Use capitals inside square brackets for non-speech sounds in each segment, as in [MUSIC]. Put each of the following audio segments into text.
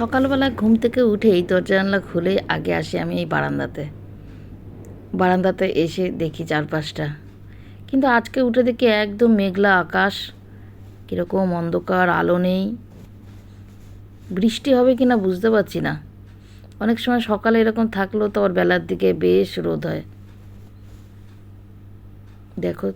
সকালবেলা ঘুম থেকে উঠেই দরজা জানলা খুলে আগে আসি আমি এই বারান্দাতে। বারান্দাতে এসে দেখি চারপাশটা। কিন্তু আজকে উঠে দেখি একদম মেঘলা আকাশ, কীরকম অন্ধকার, আলো নেই। বৃষ্টি হবে কি না বুঝতে পারছি না। অনেক সময় সকালে এরকম থাকলেও তো আবার বেলার দিকে বেশ রোদ হয়। দেখো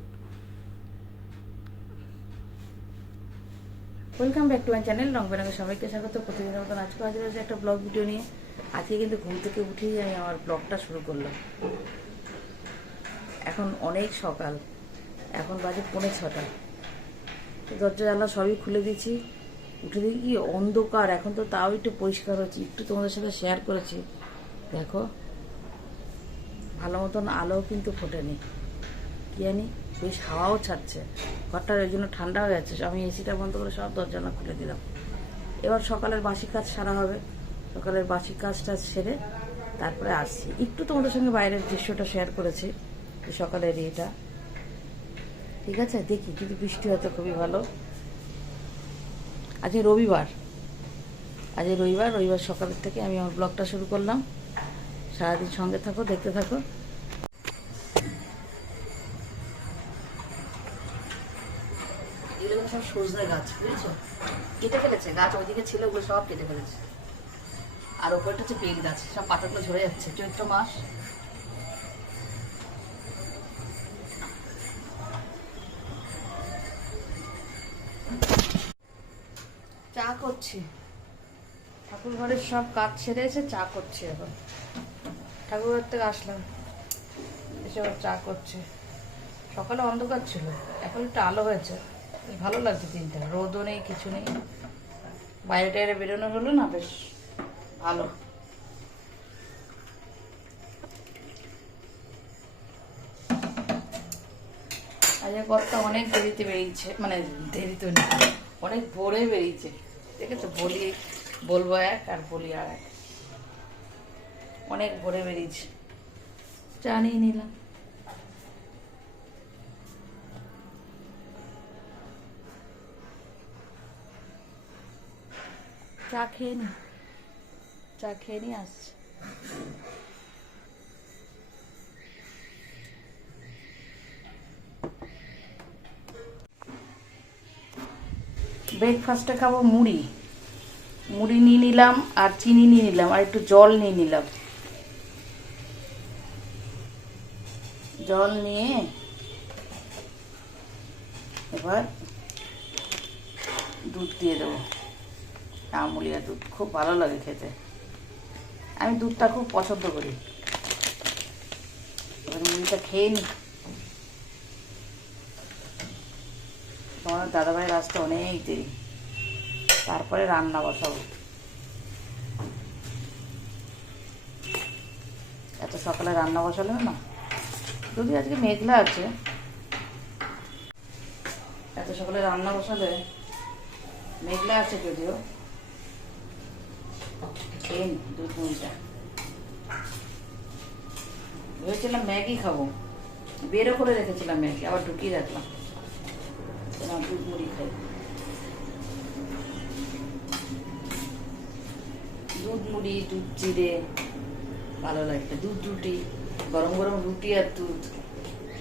welcome back to my channel রং বেরঙের সবাইকে স্বাগত। প্রতিদিনের মতন আজকে হাজির হয়েছে একটা ব্লগ ভিডিও নিয়ে। আজকে কিন্তু ঘুম থেকে উঠেই আমি আমার ব্লগটা শুরু করলাম। এখন অনেক সকাল। এখন বাজে পৌনে ছটা। দরজা জানলা সবই খুলে দিয়েছি। উঠে দেখি কি অন্ধকার। এখন তো তাও একটু পরিষ্কার হচ্ছে। একটু তোমাদের সাথে শেয়ার করেছি। দেখো, ভালো মতন আলোও কিন্তু ফোটেনি। কি জানি? বেশ হাওয়াও ছাড়ছে। ঘরটা ওই জন্য ঠান্ডা হয়ে যাচ্ছে আমি এসিটা বন্ধ করে সব দরজা খুলে দিলাম। এবার সকালের বাসি কাজ সারা হবে। সকালের বাসি কাজটা সেরে তারপরে আসছি। একটু তোমাদের সঙ্গে বাইরের দৃশ্যটা শেয়ার করেছি সকালের ইয়েটা ঠিক আছে? দেখি, যদি বৃষ্টি হয় তো খুবই ভালো। আজকে রবিবার। আজকে রবিবার রবিবার সকালের থেকে আমি আমার ব্লগটা শুরু করলাম। সারাদিন সঙ্গে থাকো, দেখতে থাকো। সব সজনে গাছ, বুঝেছ? কেটে ফেলেছে, গাছ ওইদিকে ছিল, ওগুলো সব কেটে ফেলেছে। আর ওপরটা হচ্ছে বেল গাছ, সব পাতাগুলো ঝরে যাচ্ছে, চৈত্র মাস। চা করছি। ঠাকুর ঘরের সব কাজ ছেড়ে এসে চা করছি এখন। ঠাকুর ঘর থেকে আসলাম, এসে চা করছে। সকালে অন্ধকার ছিল, এখন একটু আলো হয়েছে। ভালো লাগছে দিনটা রোদও নেই, কিছু নেই। বাইরে টাইরে বেরোনো হলো না, বেশ ভালো। আজকে কতটা অনেক দেরিতে বেরিয়েছে মানে দেরিতে না অনেক ভোরে বেরিয়েছে। দেখেছ, বলি বলব এক আর বলি আর এক। অনেক ভোরে বেরিয়েছে। চা নিয়ে নিলাম। চা খেয়ে নি। চা খেয়ে নিয়ে আসছি। ব্রেকফাস্টে খাব মুড়ি। মুড়ি নিয়ে নিলাম আর চিনি নিয়ে নিলাম আর একটু জল নিয়ে নিলাম। জল নিয়ে এবার দুধ দিয়ে দেবো। আমুলিয়া দুধ, খুব ভালো লাগে খেতে। আমি দুধটা খুব পছন্দ করি। এবার মুড়িটা খেয়ে নি তোমার দাদাভাইয়ের আসতে অনেক দেরি। তারপরে রান্না বসাবো। এত সকালে রান্না বসালেও না। যদি আজকে মেঘলা আছে, এত সকালে রান্না বসালে মেঘলা আছে যদিও। খেয়ে দুধ মুড়িটা। ভেবেছিলাম ম্যাগি খাব। বেরো করে রেখেছিলাম ম্যাগি, আবার ঢুকিয়ে রাখলাম। দুধ মুড়ি খাই। দুধ মুড়ি, দুধ চিড়ে ভালো লাগে। দুধ রুটি, গরম গরম রুটি আর দুধ,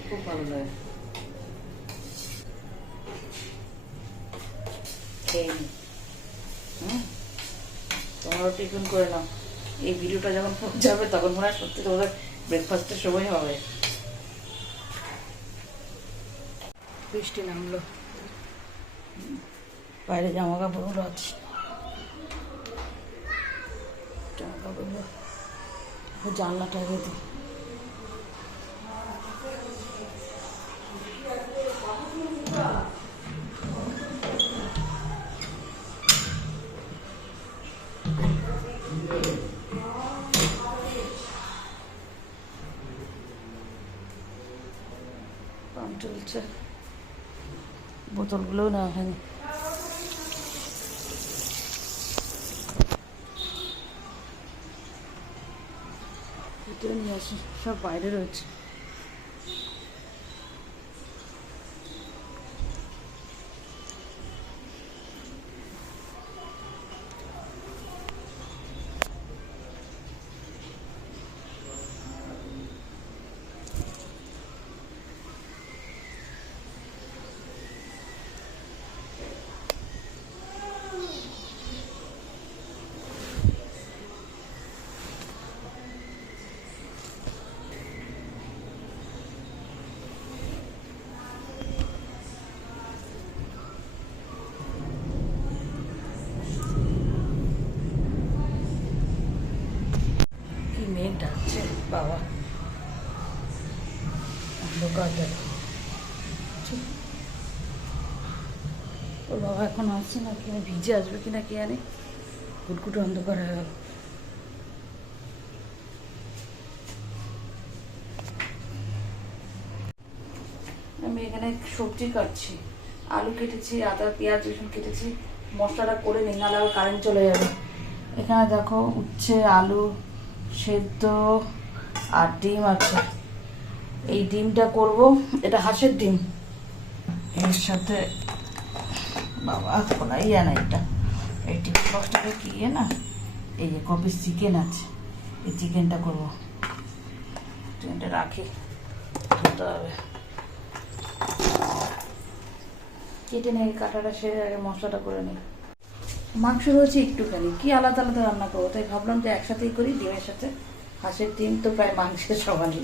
খুব ভালো লাগে। খেয়ে হুম? তোমরাও টিফিন করে নাও। এই ভিডিওটা যখন পৌঁছাবে তখন মনে হয় সত্যি তোমাদের ব্রেকফাস্টের সময় হবে। বৃষ্টি নামলো। বাইরে জামা কাপড়গুলো আছে জামা কাপড়গুলো জানলাটা চলছে বোতলগুলোও নেওয়া হয়নি। নিয়ে আসি সব বাইরে রয়েছে। অন্ধকার ওর বাবা এখন আসছে না, কি ভিজে আসবে কিনা কে জানে। কুটকুটে অন্ধকার হয়ে গেল। আমি এখানে সবজি কাটছি, আলু কেটেছি, আদা, পেঁয়াজ রসুন কেটেছি, মশলাটা করে নিই, নাহলে আবার কারেন্ট চলে যাবে। এখানে দেখো উচ্ছে, আলু সেদ্ধ আর ডিম আছে। এই ডিমটা করব। এটা হাঁসের ডিম। এর সাথে বাবা খোলাই যায় না এটা। এই টিফিন বক্সটাকে কি ইয়ে না, এই যে কপিস চিকেন আছে, এই চিকেনটা করব। চিকেনটা রাখি, ধুতে হবে। কেটে নেই, কাটাটা সেরে আগে মশলাটা করে নিই। মাংস রয়েছে একটুখানি, কি আলাদা আলাদা রান্না করব? তাই ভাবলাম যে একসাথেই করি, ডিমের সাথে। হাঁসের ডিম তো প্রায় মাংসের সমানই।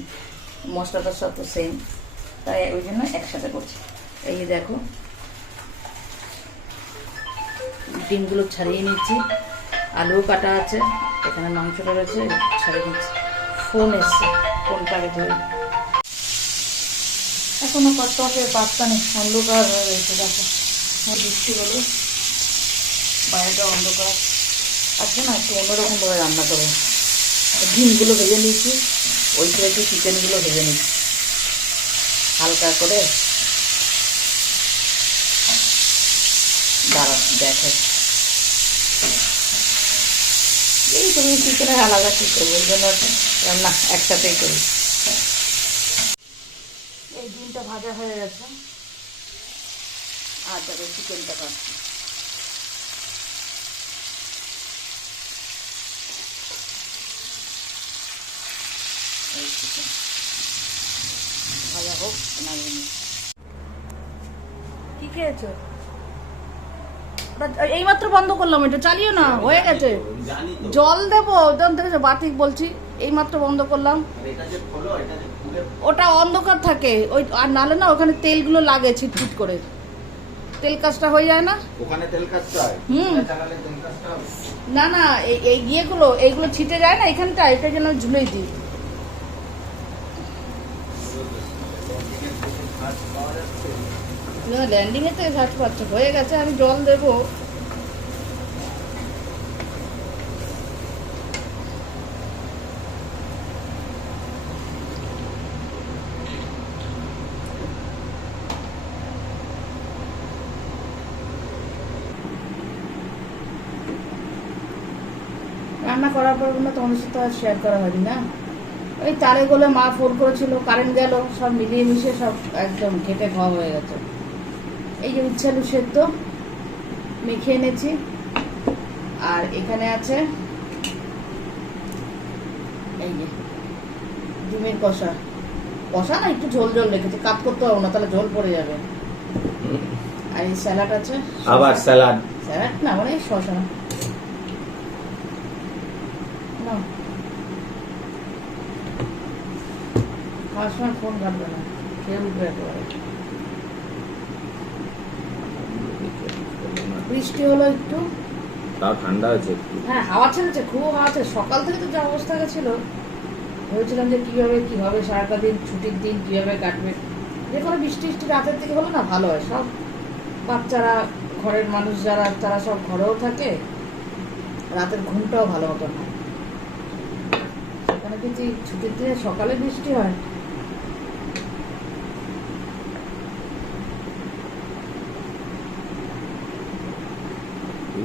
মশলাটা সব তো সেম তাই ওই জন্য একসাথে করছি। এই দেখো। ডিমগুলো ছাড়িয়ে নিচ্ছি। আলুও কাটা আছে। এখানে মাংসটা রয়েছে ছাড়িয়ে নিচ্ছি। ফোন এসছে ফোনটাকে ধরে। এখনও কত আছে পাত্তা নেই, অন্ধকার হয়ে রয়েছে দেখো। বৃষ্টি হলো। বাইরেটা অন্ধকার। আজকে না একটু অন্যরকম ভাবে রান্না করব। ডিমগুলো ভেজে নিয়েছি। ওই থেকে একটু চিকেনগুলো ভেজে নিচ্ছি। হালকা করে। দাঁড়া দেখে এই তুমি চিকেনের আলাদা কী করব? ওই জন্য রান্না একসাথেই করি। এই ডিমটা ভাজা হয়ে গেছে। আর তারপরে চিকেনটা পাচ্ছি ভাজা হোক নামিয়ে কি খেয়েছো? ওটা এইমাত্র বন্ধ করলাম এটা চালিও না হয়ে গেছে। জল দেবো ওখান থেকে বাতিক বলছি এইমাত্র বন্ধ করলাম। ওটা অন্ধকার থাকে ওই আর নালে না ওখানে তেলগুলো লাগে ছিটছিট করে। তেল কাজটা হয়ে যায় না? ওখানে তেল কাজটা হুম। না না এই এই ইয়েগুলো এইগুলো ছিটে যায় না এখানটা এটা যেন ঝুলেই দিই। না তো পাচ্ছে। হয়ে গেছে, আমি জল দেবো। রান্না করার পর তোমাদের সাথে আর শেয়ার করা হয়নি না? ওই তারে গোলে মা ফোন করেছিল কারেন্ট গেল সব মিলিয়ে মিশিয়ে সব একদম ঘেটে খাওয়া হয়ে গেছে। এই যে উচ্ছে আলু সেদ্ধ মেখে এনেছি। আর এখানে আছে এই যে ডিমের কষা। কষা না একটু ঝোল ঝোল রেখেছি কাট করতে হবে না তাহলে ঝোল পড়ে যাবে। আর এই স্যালাড আছে আবার স্যালাড। স্যালাড না মানে শশা না ফোন ঘাটবে না। খেয়ে উঠবে একেবারে। বৃষ্টি হলো একটু। তাও ঠান্ডা হয়েছে হ্যাঁ হাওয়া ছেড়েছে খুব হাওয়া ছেড়ে সকাল থেকে তো যা অবস্থা গেছিল ভেবেছিলাম যে কীভাবে কীভাবে সারাটা দিন ছুটির দিন কীভাবে কাটবে। যে কোনো বৃষ্টি বৃষ্টি রাতের দিকে হলো না ভালো হয়। সব বাচ্চারা ঘরের মানুষ যারা তারা সব ঘরেও থাকে। রাতের ঘুমটাও ভালো মতো না সেখানে কিন্তু ছুটির দিনে সকালে বৃষ্টি হয়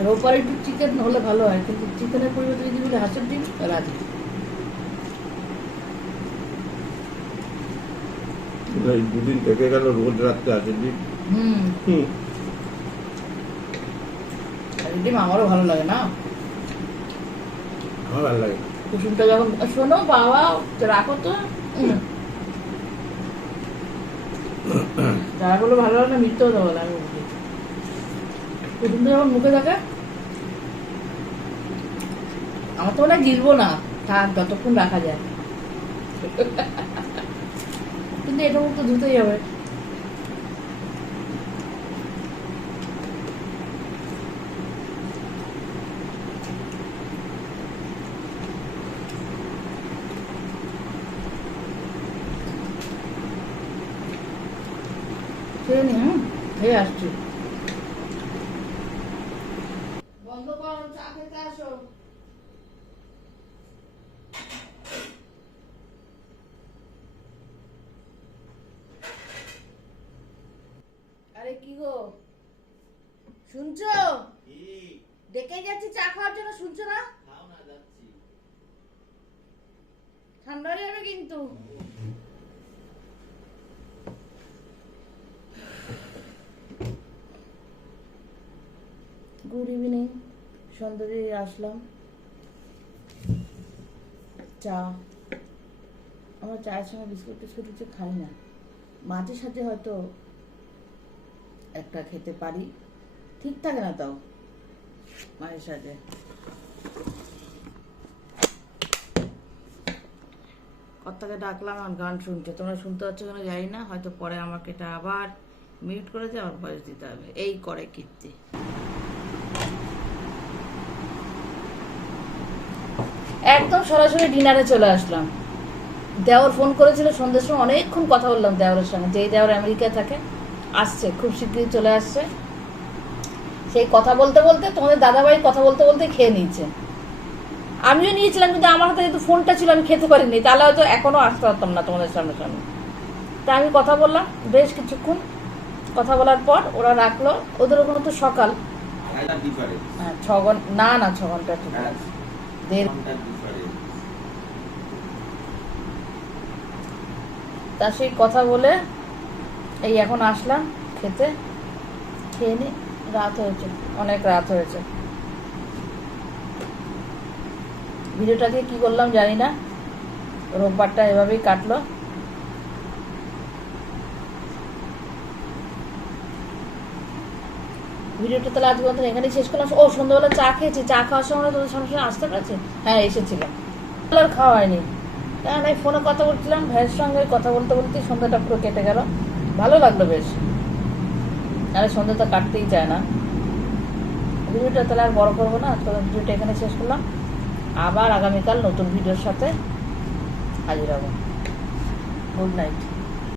আর ওপারে একটু চিকেন হলে ভালো হয় কিন্তু চিকেনের পরিবর্তে যদি বলে হাঁসের ডিম রাজি দুদিন থেকে গেল রোজ রাত্রে আছে হুম। হুম। ডিম আমারও ভালো লাগে না। আমার ভালো লাগে। কুসুমটা যখন শোনো বাবা রাখো তো। [COUGHS] যারা বলে ভালো লাগে না মিথ্যে কথা বলে আমি বুঝি যখন মুখে থাকে আমার তো ওটা গিলবো না। থাক, যতক্ষণ রাখা যায়। কিন্তু এটা তো ধুতেই হবে। খেয়ে নি হুম খেয়ে আসছি বন্ধ করো চা খেতে আসো আরে কি গো শুনছো ডেকে যাচ্ছি চা খাওয়ার জন্য শুনছো না? ঠান্ডা হয়ে যাবে কিন্তু। গুড ইভিনিং সন্ধ্যে আসলাম। চা। আমার চায়ের সঙ্গে বিস্কুট টিস্কুট খাই না। মাঝে সাথে হয়তো একটা খেতে পারি। ঠিক থাকে না তাও। মাঝে সাথে কর্তাকে ডাকলাম আর গান শুনছে। তোমরা শুনতে পাচ্ছ কেন জানি না, হয়তো পরে আমাকে এটা আবার মিউট করেছে আবার ভয়েস দিতে হবে। এই করে কীর্তি। একদম সরাসরি ডিনারে চলে আসলাম। দেওর ফোন করেছিল, সন্ধ্যের সময় অনেকক্ষণ কথা বললাম দেওরের সঙ্গে। যেই দেওয়ার আমেরিকায় থাকে, আসছে, খুব শীঘ্রই চলে আসছে। সেই কথা বলতে বলতে তোমাদের দাদাভাই কথা বলতে বলতে খেয়ে নিয়েছে। আমিও নিয়েছিলাম কিন্তু আমার হাতে যেহেতু ফোনটা ছিল আমি খেতে পারিনি। তাহলে হয়তো এখনও আসতে পারতাম না তোমাদের সামনে সামনে। তা আমি কথা বললাম বেশ কিছুক্ষণ। কথা বলার পর ওরা রাখল। ওদের ওখানে তো সকাল। হ্যাঁ ছ ঘণ্টা না না ছ ঘণ্টা ঠিক আছে দেড় তা সেই কথা বলে এই এখন আসলাম খেতে। খেয়ে নি। রাত হয়েছে, অনেক রাত হয়েছে। ভিডিওটাকে কি করলাম জানি না, রোববারটা এভাবেই কাটলো। ভিডিওটা তাহলে আজকে মতন এখানেই শেষ করলাম। ও, সন্ধ্যাবেলা চা খেয়েছি, চা খাওয়ার সময় তোদের সামনে আসতে পেরেছে? হ্যাঁ এসেছিলাম আর খাওয়া হয়নি। কারণ এই ফোনে কথা বলছিলাম, ভাইয়ের সঙ্গে কথা বলতে বলতে সন্ধ্যাটা পুরো কেটে গেল। ভালো লাগল বেশ। আরে তো কাটতেই চায় না। ভিডিওটা তাহলে আর বড় করব না, তাহলে ভিডিওটা এখানে শেষ করলাম। আবার আগামীকাল নতুন ভিডিওর সাথে হাজির হব। Good night